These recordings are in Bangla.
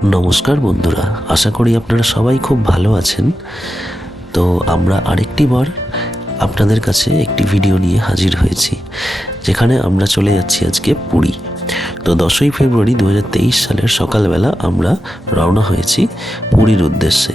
নমস্কার বন্ধুরা, আশা করি আপনারা সবাই খুব ভালো আছেন। তো আমরা আরেকটি বার আপনাদের কাছে একটি ভিডিও নিয়ে হাজির হয়েছি, যেখানে আমরা চলে যাচ্ছি আজকে পুরী। তো 10ই ফেব্রুয়ারি 2023 সালের সকালবেলা আমরা রওনা হয়েছি পুরীর উদ্দেশ্যে।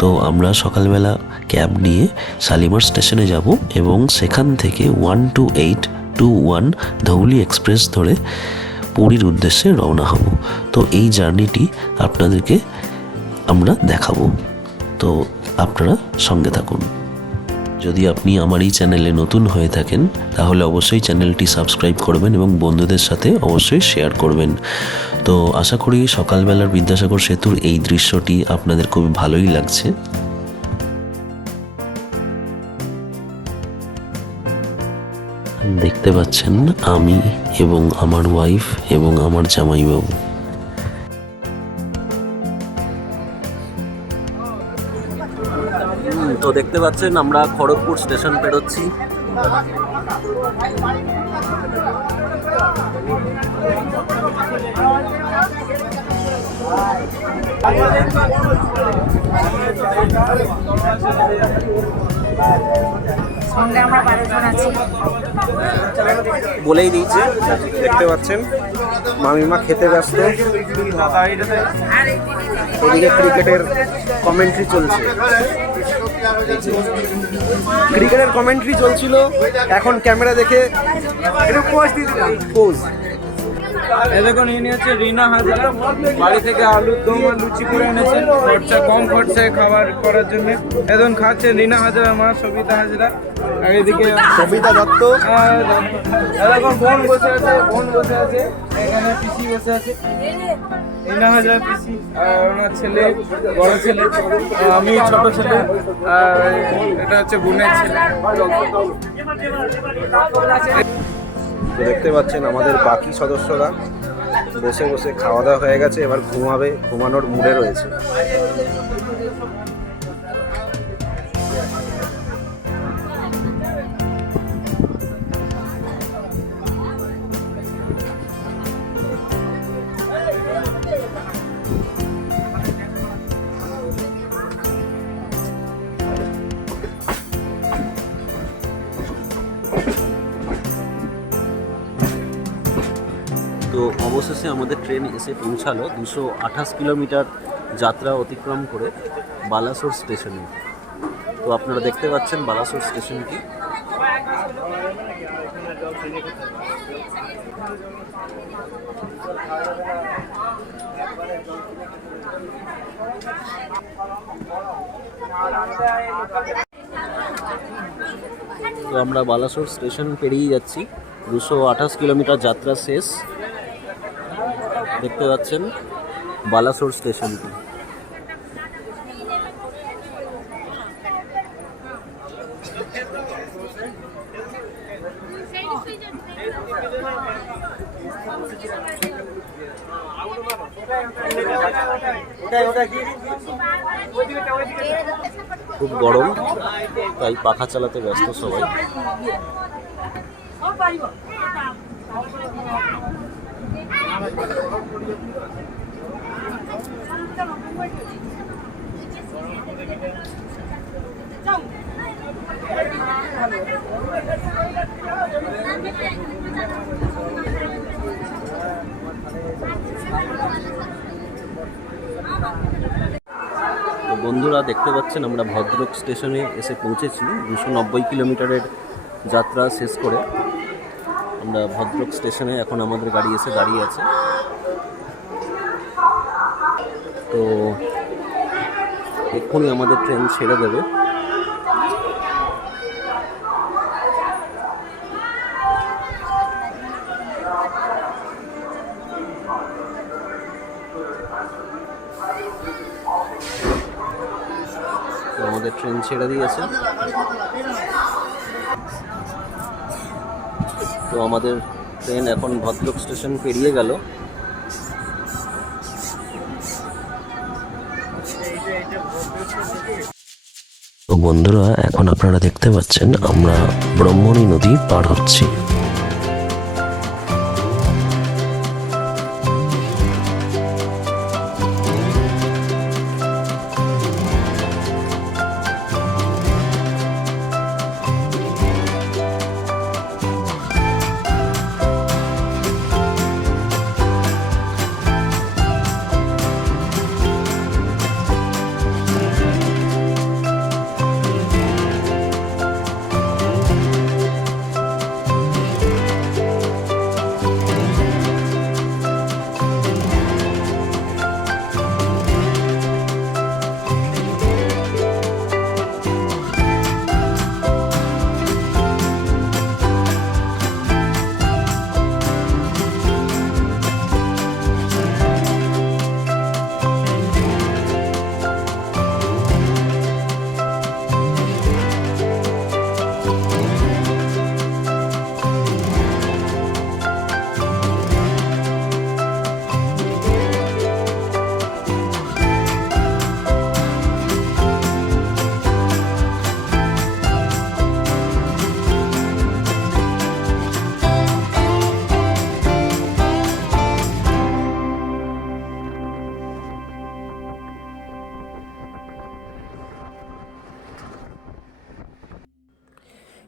তো আমরা সকালবেলা ক্যাব নিয়ে শালিমার স্টেশনে যাব এবং সেখান থেকে 12821 ধৌলি এক্সপ্রেস ধরে পুরীর উদ্দেশ্যে রওনা হব। তো এই জার্নিটি আপনাদেরকে আমরা দেখাবো, তো আপনারা সঙ্গে থাকুন। যদি আপনি আমার এই চ্যানেলে নতুন হয়ে থাকেন তাহলে অবশ্যই চ্যানেলটি সাবস্ক্রাইব করবেন এবং বন্ধুদের সাথে অবশ্যই শেয়ার করবেন। তো আশা করি সকালবেলার বিদ্যাসাগর সেতুর এই দৃশ্যটি আপনাদের খুব ভালোই লাগছে। দেখতে পাচ্ছেন আমি এবং আমার ওয়াইফ এবং আমার জামাইবাবু। তো দেখতে পাচ্ছেন আমরা খড়গপুর স্টেশন পেরোচ্ছি। বলেই দিয়েছে, দেখতে পাচ্ছেন মামিমা খেতে ব্যস্ত, ওদিকে ক্রিকেটের কমেন্ট্রি চলছে। ক্রিকেটের কমেন্ট্রি চলছিল, এখন ক্যামেরা দেখে পোজ। দেখুন ইনি হচ্ছে রিনা হাজরা, বাড়ি থেকে আলুর দম আর লুচি করে এনেছেন কম খরচায় খাবার করার জন্য। এখন খাচ্ছেন রিনা হাজরা মা সবিতা হাজরা, আর এদিকে সবিতা দত্ত, এখন বোন বসে আছে, এখানে পিসি বসে আছে, রিনা হাজরা পিসি, আর ওনার ছেলে, বড় ছেলে, আমি ছোট ছেলে, আর এটা হচ্ছে বোনের ছেলে। দেখতে পাচ্ছেন আমাদের বাকি সদস্যরা বসে বসে খাওয়া দাওয়া হয়ে গেছে, এবার ঘুমানোর মুডে রয়েছে। তো অবশেষে আমাদের ট্রেন এসে পৌঁছালো 228 কিলোমিটার যাত্রা অতিক্রম করে বালাসোর স্টেশনে। তো আপনারা দেখতে পাচ্ছেন বালাসোর স্টেশনটি। তো আমরা বালাসোর স্টেশন পেরিয়ে যাচ্ছি, 228 কিলোমিটার যাত্রা শেষ। দেখতে পাচ্ছেন বালাসোর স্টেশনটি। খুব গরম, তাই পাখা চালাতে ব্যস্ত সবাই। তো বন্ধুরা দেখতে পাচ্ছেন আমরা ভদ্রক স্টেশনে এসে পৌঁছেছি। 290 কিলোমিটারের যাত্রা শেষ করে আমরা ভদ্রক স্টেশনে এখন আমাদের গাড়ি এসে দাঁড়িয়ে আছে। তো এক্ষুনি আমাদের ট্রেন ছেড়ে দেবে। তো আমাদের ট্রেন ছেড়ে দিয়েছে। তো আমাদের ট্রেন এখন ভদ্রক স্টেশন পেরিয়ে গেল। তো বন্ধুরা এখন আপনারা দেখতে পাচ্ছেন আমরা ব্রহ্মণী নদী পার হচ্ছি।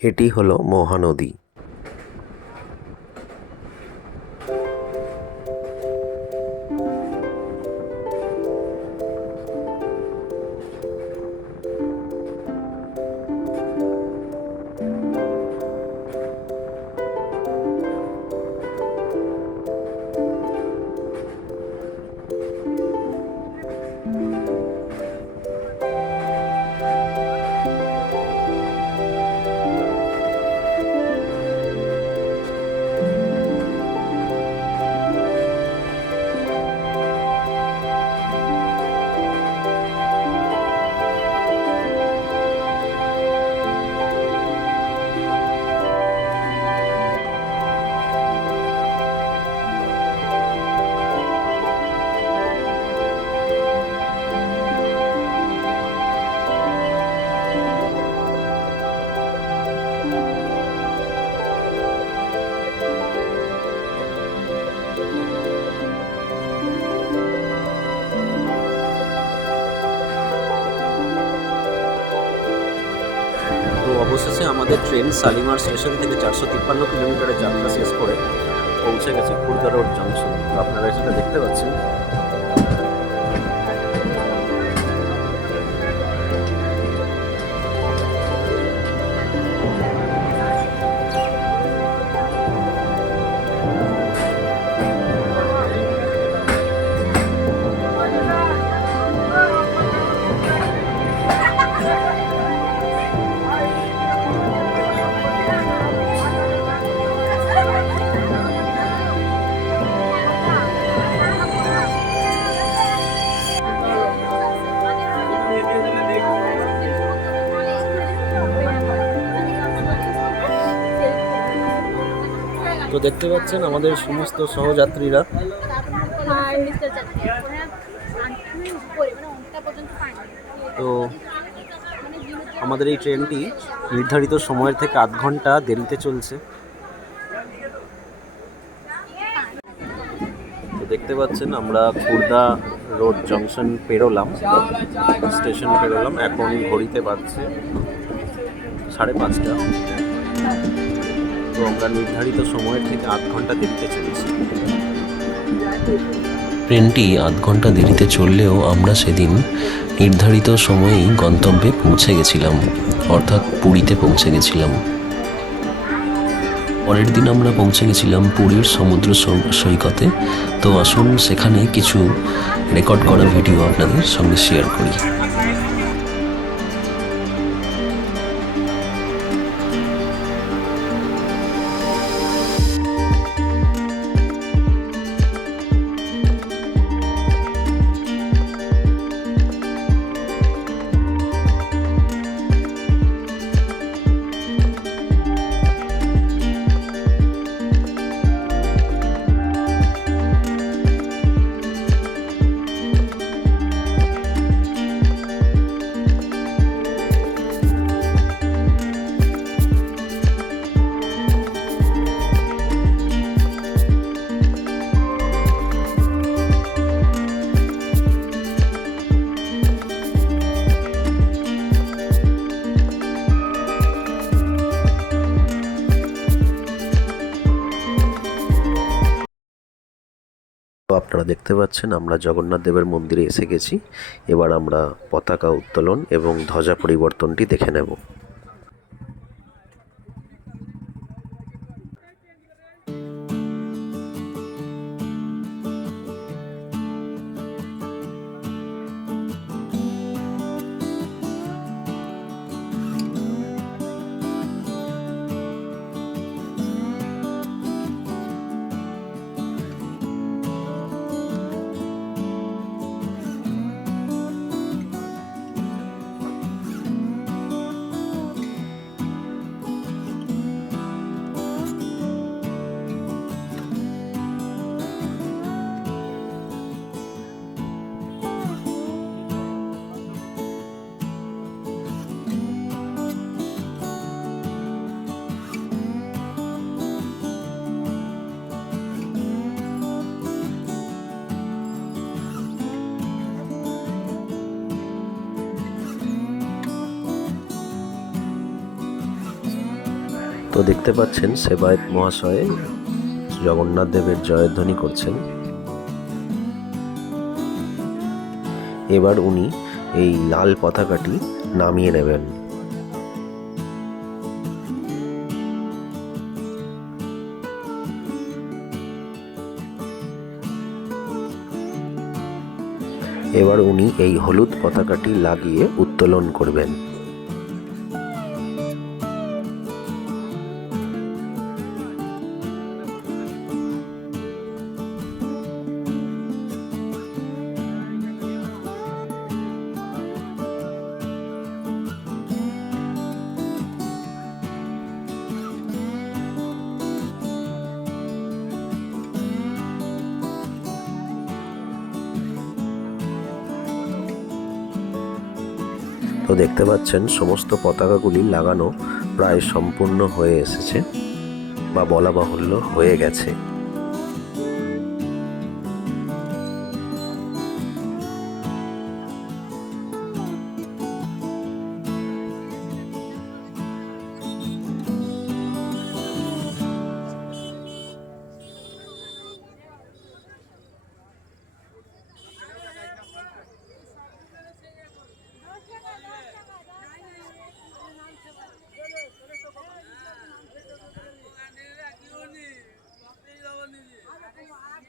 এটি হলো মহানদী। তো অবশেষে আমাদের ট্রেন শালিমার স্টেশন থেকে 453 কিলোমিটারের যাত্রা শেষ করে পৌঁছে গেছে খুর্দা রোড জংশন। তো আপনারা সেটা দেখতে পাচ্ছেন। তো দেখতে পাচ্ছেন আমাদের সমস্ত সহযাত্রীরা তো আমাদের এই ট্রেনটি নির্ধারিত সময়ের থেকে আধ ঘন্টা দেরিতে চলছে। তো দেখতে পাচ্ছেন আমরা খুর্দা রোড জংশন পেরোলাম, স্টেশন পেরোলাম। এখন ঘড়িতে বাজছে 5:30। তো আমরা নির্ধারিত সময়ের থেকে আধ ঘন্টা দেরিতে চলেছি। ট্রেনটি আধ ঘন্টা দেরিতে চললেও আমরা সেদিন নির্ধারিত সময়েই গন্তব্যে পৌঁছে গেছিলাম, অর্থাৎ পুরীতে পৌঁছে গেছিলাম। পরের দিন আমরা পৌঁছে গেছিলাম পুরীর সমুদ্র সৈকতে। তো আসুন সেখানে কিছু রেকর্ড করা ভিডিও আপনাদের সঙ্গে শেয়ার করি। তো আপনারা দেখতে পাচ্ছেন আমরা জগন্নাথ দেবের মন্দিরে এসে গেছি। এবার আমরা পতাকা উত্তোলন এবং ধ্বজা পরিবর্তনটি দেখে নেব। তো দেখতে পাচ্ছেন সেবায়েত মহাশয় জগন্নাথ দেবের জয়ধ্বনি করছেন। এবার উনি এই লাল পতাকাটি নামিয়ে নেবেন। এবার উনি এই হলুদ পতাকাটি লাগিয়ে উত্তোলন করবেন। তো দেখতে পাচ্ছেন সমস্ত পতাকাগুলি লাগানো প্রায় সম্পূর্ণ হয়ে এসেছে, বা বলা বাহুল্য হয়ে গেছে।